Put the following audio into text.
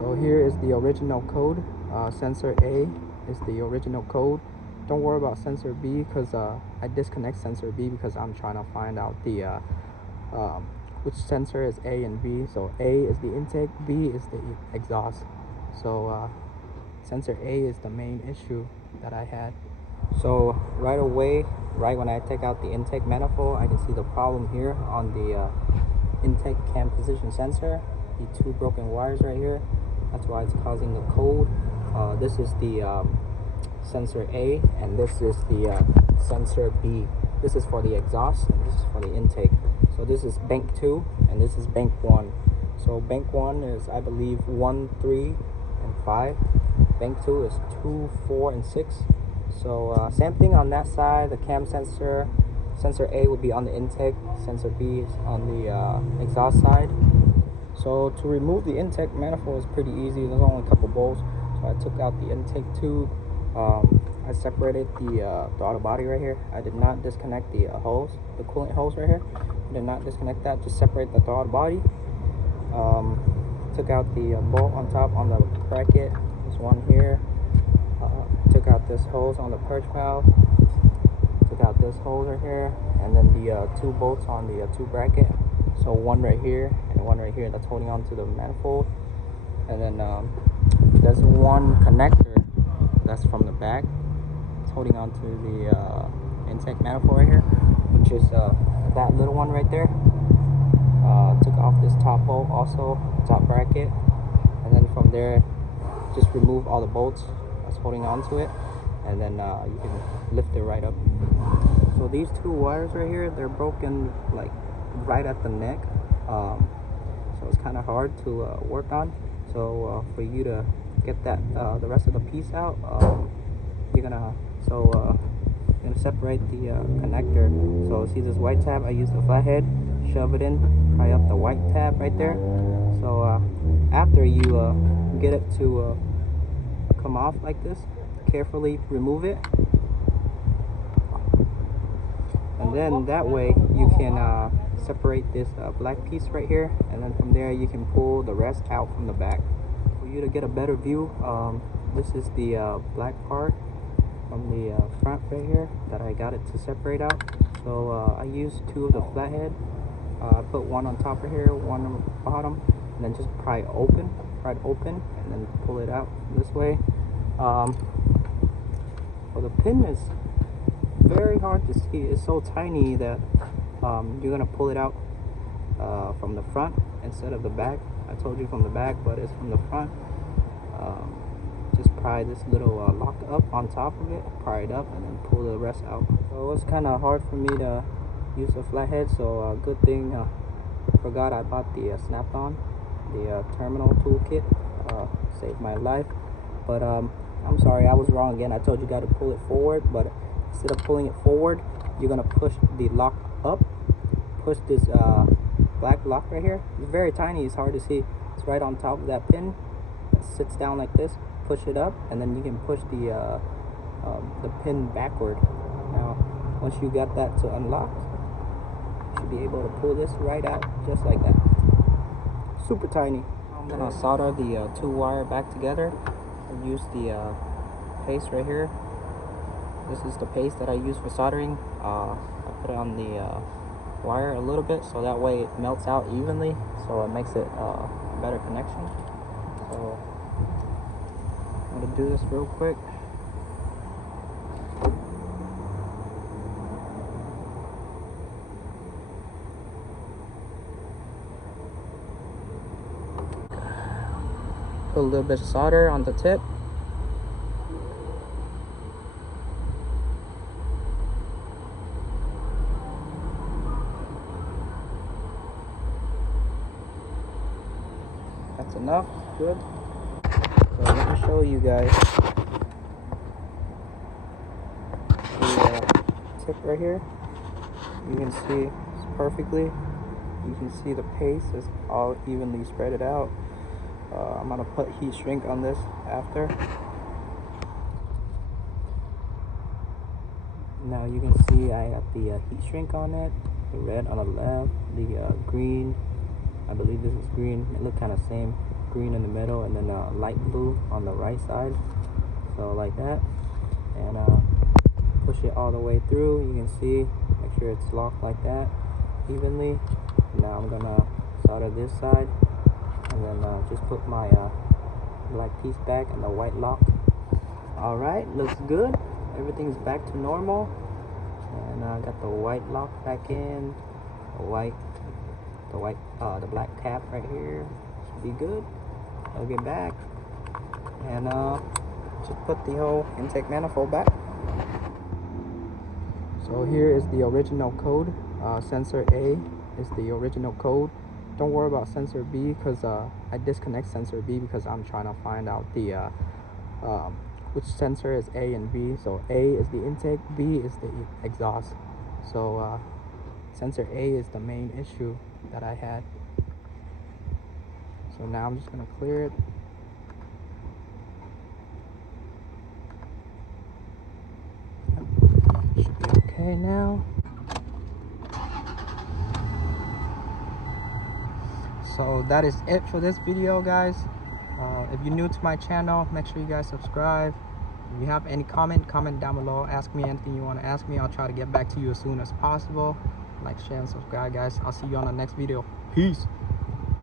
So here is the original code. Sensor A is the original code. Don't worry about sensor B because I disconnect sensor B because I'm trying to find out the which sensor is A and B. So A is the intake, B is the exhaust. So sensor A is the main issue that I had. So right away, right when I take out the intake manifold, I can see the problem here on the intake cam position sensor. The two broken wires right here. That's why it's causing the code. This is the sensor A, and this is the sensor B. This is for the exhaust, and this is for the intake. So this is bank 2, and this is bank 1. So bank 1 is, I believe, 1, 3, and 5. Bank 2 is 2, 4, and 6. So same thing on that side. The cam sensor, sensor A would be on the intake, sensor B is on the exhaust side. So to remove the intake manifold is pretty easy. There's only a couple bolts. So I took out the intake tube. I separated the auto body right here. I did not disconnect the hose, the coolant hose right here. I did not disconnect that. Just separate the throttle body. Took out the bolt on top on the bracket. This one here. Took out this hose on the purge valve. Took out this hose right here, and then the two bolts on the two bracket. So one right here and one right here that's holding on to the manifold. And then there's one connector that's from the back. It's holding on to the intake manifold right here, which is that little one right there. Took off this top bolt, also top bracket, and then from there just remove all the bolts that's holding on to it, and then you can lift it right up. So these two wires right here, they're broken like right at the neck, so it's kind of hard to work on. So for you to get that the rest of the piece out, you're gonna separate the connector. So see this white tab, I use the flathead, shove it in, pry up the white tab right there. So after you get it to come off like this, carefully remove it, and then that way you can separate this black piece right here, and then from there you can pull the rest out from the back. For you to get a better view, this is the black part from the front right here that I got it to separate out. So I used two of the flathead. I put one on top of here, one on the bottom, and then just pry it open, and then pull it out this way. So the pin is very hard to see. It's so tiny that you're gonna pull it out from the front instead of the back. I told you from the back, but it's from the front. Just pry this little lock up on top of it, pry it up, and then pull the rest out. So it's kind of hard for me to use a flathead, so good thing forgot I bought the snap-on, the terminal toolkit. Saved my life. But I'm sorry, I was wrong again. I told you got to pull it forward, but instead of pulling it forward, you're gonna push the lock up. Push this black lock right here. It's very tiny, it's hard to see. It's right on top of that pin. It sits down like this. Push it up, and then you can push the pin backward. Now once you got that to unlock, you should be able to pull this right out just like that. Super tiny. I'm gonna solder the two wire back together. I use the paste right here. This is the paste that I use for soldering. I put it on the wire a little bit so that way it melts out evenly, so it makes it a better connection. So I'm gonna do this real quick. Put a little bit of solder on the tip. That's enough. Good. So let me show you guys the tip right here. You can see it's perfectly. You can see the paste is all evenly spread out. I'm gonna put heat shrink on this after. Now you can see I have the heat shrink on it. The red on the left, the green. I believe this is green. It look kind of same. green in the middle, and then light blue on the right side. So like that, and push it all the way through. You can see, make sure it's locked like that evenly. Now I'm gonna solder this side, and then just put my black piece back and the white lock. All right, looks good. Everything's back to normal, and I got the white lock back in. The black cap right here should be good. I'll get back and just put the whole intake manifold back. So here is the original code. Sensor A is the original code. Don't worry about sensor B, because I disconnect sensor B because I'm trying to find out the which sensor is A and B. So A is the intake, B is the exhaust. So sensor A is the main issue that I had. So now I'm just gonna clear it. Should be okay now. So that is it for this video, guys. If you're new to my channel, make sure you guys subscribe. If you have any comment down below. Ask me anything you want to ask me. I'll try to get back to you as soon as possible. Like, share, and subscribe, guys. I'll see you on the next video. Peace.